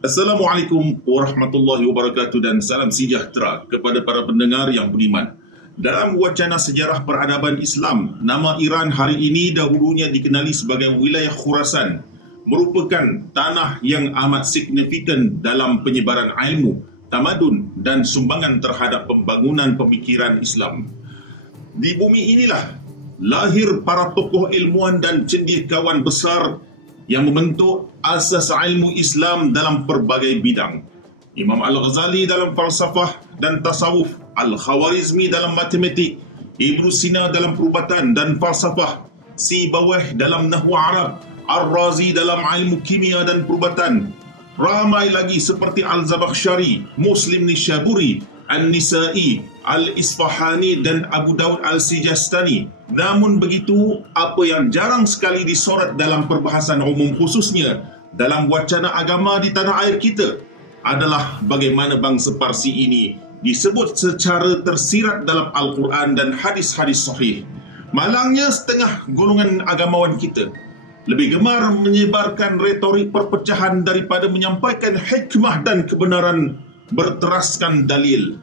Assalamualaikum warahmatullahi wabarakatuh dan salam sejahtera kepada para pendengar yang beriman. Dalam wacana sejarah peradaban Islam, nama Iran hari ini dahulunya dikenali sebagai wilayah Khurasan, merupakan tanah yang amat signifikan dalam penyebaran ilmu, tamadun dan sumbangan terhadap pembangunan pemikiran Islam. Di bumi inilah lahir para tokoh ilmuwan dan cendekiawan besar yang membentuk asas ilmu Islam dalam pelbagai bidang. Imam Al-Ghazali dalam falsafah dan tasawuf, Al-Khawarizmi dalam matematik, Ibn Sina dalam perubatan dan falsafah, Sibawayh dalam nahwu Arab, Ar-Razi dalam ilmu kimia dan perubatan. Ramai lagi seperti Al-Zabakhsyari, Muslim Nishaburi, An-Nisa'i, Al-Isfahani dan Abu Daud Al-Sijastani. Namun begitu, apa yang jarang sekali disorot dalam perbahasan umum khususnya dalam wacana agama di tanah air kita adalah bagaimana bangsa Parsi ini disebut secara tersirat dalam Al-Quran dan hadis-hadis sahih. Malangnya setengah golongan agamawan kita lebih gemar menyebarkan retorik perpecahan daripada menyampaikan hikmah dan kebenaran berteraskan dalil.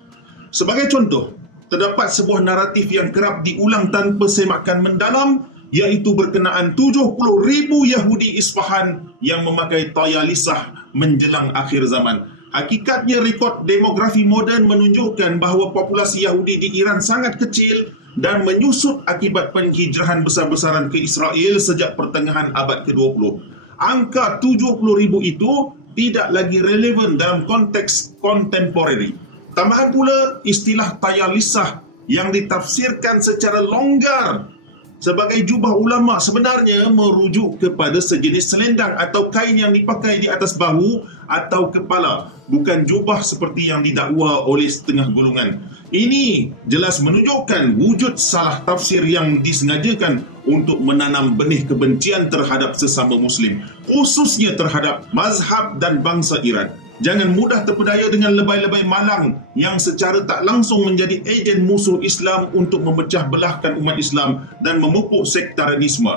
Sebagai contoh, terdapat sebuah naratif yang kerap diulang tanpa semakan mendalam, iaitu berkenaan 70,000 Yahudi Isfahan yang memakai tayalisah menjelang akhir zaman. Hakikatnya, rekod demografi moden menunjukkan bahawa populasi Yahudi di Iran sangat kecil dan menyusut akibat penghijrahan besar-besaran ke Israel sejak pertengahan abad ke-20. Angka 70,000 itu tidak lagi relevan dalam konteks kontemporari. Tambahan pula, istilah tayalisah yang ditafsirkan secara longgar sebagai jubah ulama sebenarnya merujuk kepada sejenis selendang atau kain yang dipakai di atas bahu atau kepala, bukan jubah seperti yang didakwa oleh setengah golongan. Ini jelas menunjukkan wujud salah tafsir yang disengajakan untuk menanam benih kebencian terhadap sesama Muslim, khususnya terhadap mazhab dan bangsa Iran. Jangan mudah terpedaya dengan lebay-lebay malang yang secara tak langsung menjadi ejen musuh Islam untuk memecah belahkan umat Islam dan memupuk sektarianisme.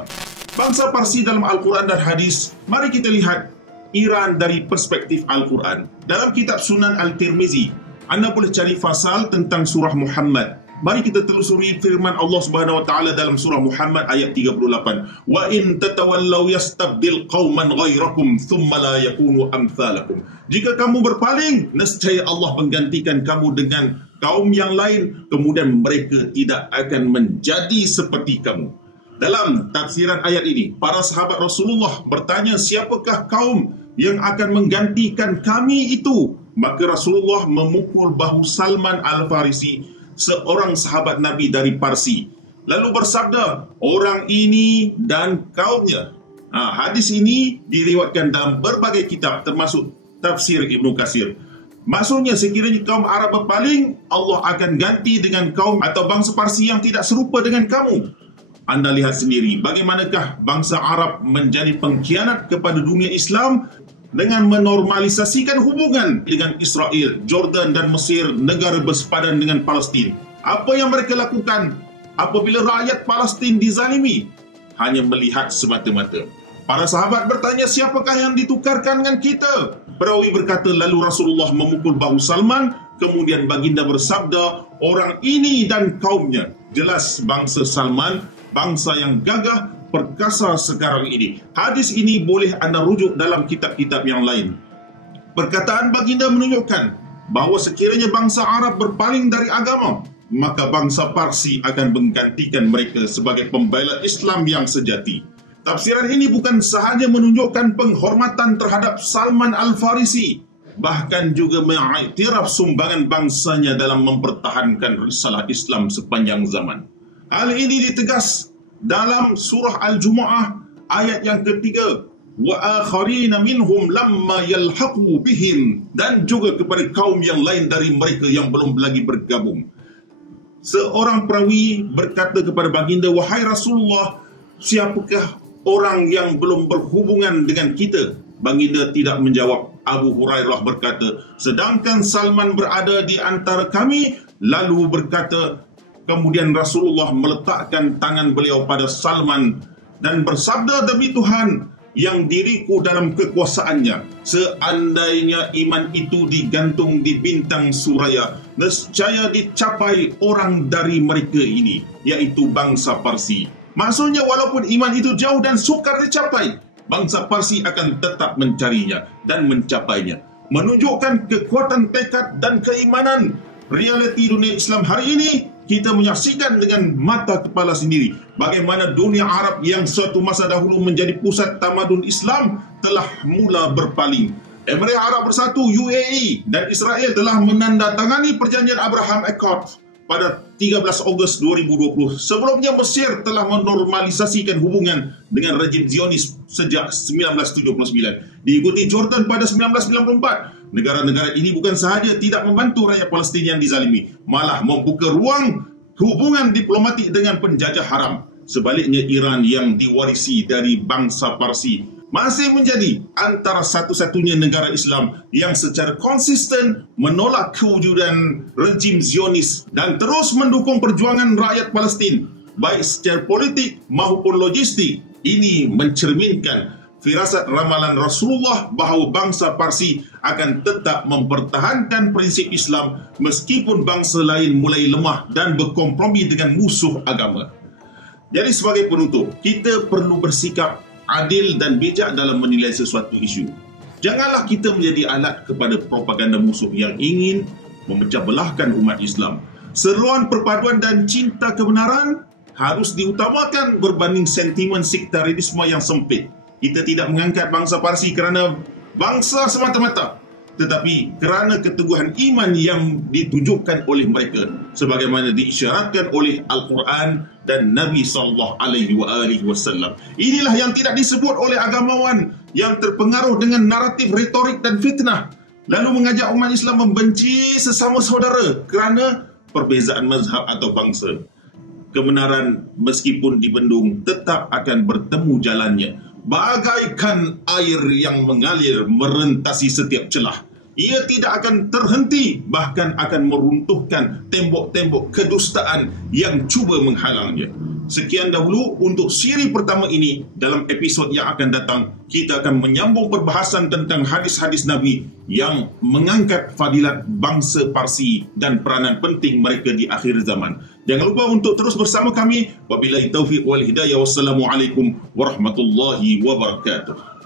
Bangsa Parsi dalam Al-Quran dan hadis, mari kita lihat Iran dari perspektif Al-Quran. Dalam kitab Sunan Al-Tirmizi, anda boleh cari fasal tentang surah Muhammad. Mari kita telusuri firman Allah Subhanahu wa taala dalam surah Muhammad ayat 38. Wa in tatawallaw yastabdil qauman ghairakum thumma la yakunu amsalakum. Jika kamu berpaling, nescaya Allah menggantikan kamu dengan kaum yang lain, kemudian mereka tidak akan menjadi seperti kamu. Dalam tafsiran ayat ini, para sahabat Rasulullah bertanya, siapakah kaum yang akan menggantikan kami itu? Maka Rasulullah memukul bahu Salman Al-Farisi, seorang sahabat Nabi dari Parsi, lalu bersabda, orang ini dan kaumnya. Hadis ini diriwayatkan dalam berbagai kitab termasuk tafsir Ibnu Katsir. Maksudnya, sekiranya kaum Arab berpaling, Allah akan ganti dengan kaum atau bangsa Parsi yang tidak serupa dengan kamu. Anda lihat sendiri bagaimanakah bangsa Arab menjadi pengkhianat kepada dunia Islam dengan menormalisasikan hubungan dengan Israel, Jordan dan Mesir, negara bersepadan dengan Palestin. Apa yang mereka lakukan apabila rakyat Palestin dizalimi? Hanya melihat semata-mata. Para sahabat bertanya, siapakah yang ditukarkan dengan kita? Perawi berkata, lalu Rasulullah memukul bahu Salman, kemudian baginda bersabda, orang ini dan kaumnya. Jelas bangsa Salman, bangsa yang gagah, perkasa sekarang ini. Hadis ini boleh anda rujuk dalam kitab-kitab yang lain. Perkataan baginda menunjukkan bahawa sekiranya bangsa Arab berpaling dari agama, maka bangsa Parsi akan menggantikan mereka sebagai pembela Islam yang sejati. Tafsiran ini bukan sahaja menunjukkan penghormatan terhadap Salman Al-Farisi, bahkan juga mengiktiraf sumbangan bangsanya dalam mempertahankan risalah Islam sepanjang zaman. Hal ini ditegas dalam surah Al-Jumu'ah ayat yang ketiga, wa akharina minhum lamma yalhaqu bihim, dan juga kepada kaum yang lain dari mereka yang belum lagi bergabung. Seorang perawi berkata kepada baginda, wahai Rasulullah, siapakah orang yang belum berhubungan dengan kita? Baginda tidak menjawab. Abu Hurairah berkata, sedangkan Salman berada di antara kami. Lalu berkata, kemudian Rasulullah meletakkan tangan beliau pada Salman dan bersabda, demi Tuhan, yang diriku dalam kekuasaannya. Seandainya iman itu digantung di bintang suraya, nescaya dicapai orang dari mereka ini, iaitu bangsa Parsi. Maksudnya walaupun iman itu jauh dan sukar dicapai, bangsa Parsi akan tetap mencarinya dan mencapainya. Menunjukkan kekuatan tekad dan keimanan. Realiti dunia Islam hari ini, kita menyaksikan dengan mata kepala sendiri bagaimana dunia Arab yang suatu masa dahulu menjadi pusat tamadun Islam telah mula berpaling. Emirat Arab Bersatu UAE dan Israel telah menandatangani perjanjian Abraham Accord pada 13 Ogos 2020. Sebelumnya Mesir telah menormalisasikan hubungan dengan rejim Zionis sejak 1979. Diikuti Jordan pada 1994. Negara-negara ini bukan sahaja tidak membantu rakyat Palestin yang dizalimi, malah membuka ruang hubungan diplomatik dengan penjajah haram. Sebaliknya, Iran yang diwarisi dari bangsa Parsi masih menjadi antara satu-satunya negara Islam yang secara konsisten menolak kewujudan rejim Zionis dan terus mendukung perjuangan rakyat Palestin, baik secara politik maupun logistik. Ini mencerminkan firasat ramalan Rasulullah bahawa bangsa Parsi akan tetap mempertahankan prinsip Islam meskipun bangsa lain mulai lemah dan berkompromi dengan musuh agama. Jadi sebagai penutup, kita perlu bersikap adil dan bijak dalam menilai sesuatu isu. Janganlah kita menjadi alat kepada propaganda musuh yang ingin memecah belahkan umat Islam. Seruan perpaduan dan cinta kebenaran harus diutamakan berbanding sentimen sektarianisme yang sempit. Kita tidak mengangkat bangsa Parsi kerana bangsa semata-mata, tetapi kerana keteguhan iman yang ditunjukkan oleh mereka sebagaimana diisyaratkan oleh Al-Quran dan Nabi SAW. Inilah yang tidak disebut oleh agamawan yang terpengaruh dengan naratif retorik dan fitnah, lalu mengajak umat Islam membenci sesama saudara kerana perbezaan mazhab atau bangsa. Kebenaran meskipun dibendung tetap akan bertemu jalannya, bagaikan air yang mengalir merentasi setiap celah. Ia tidak akan terhenti, bahkan akan meruntuhkan tembok-tembok kedustaan yang cuba menghalangnya. Sekian dahulu untuk siri pertama ini. Dalam episod yang akan datang, kita akan menyambung perbahasan tentang hadis-hadis Nabi yang mengangkat fadilat bangsa Parsi dan peranan penting mereka di akhir zaman. Jangan lupa untuk terus bersama kami. Wabillahi taufiq wal hidayah. Wassalamualaikum warahmatullahi wabarakatuh.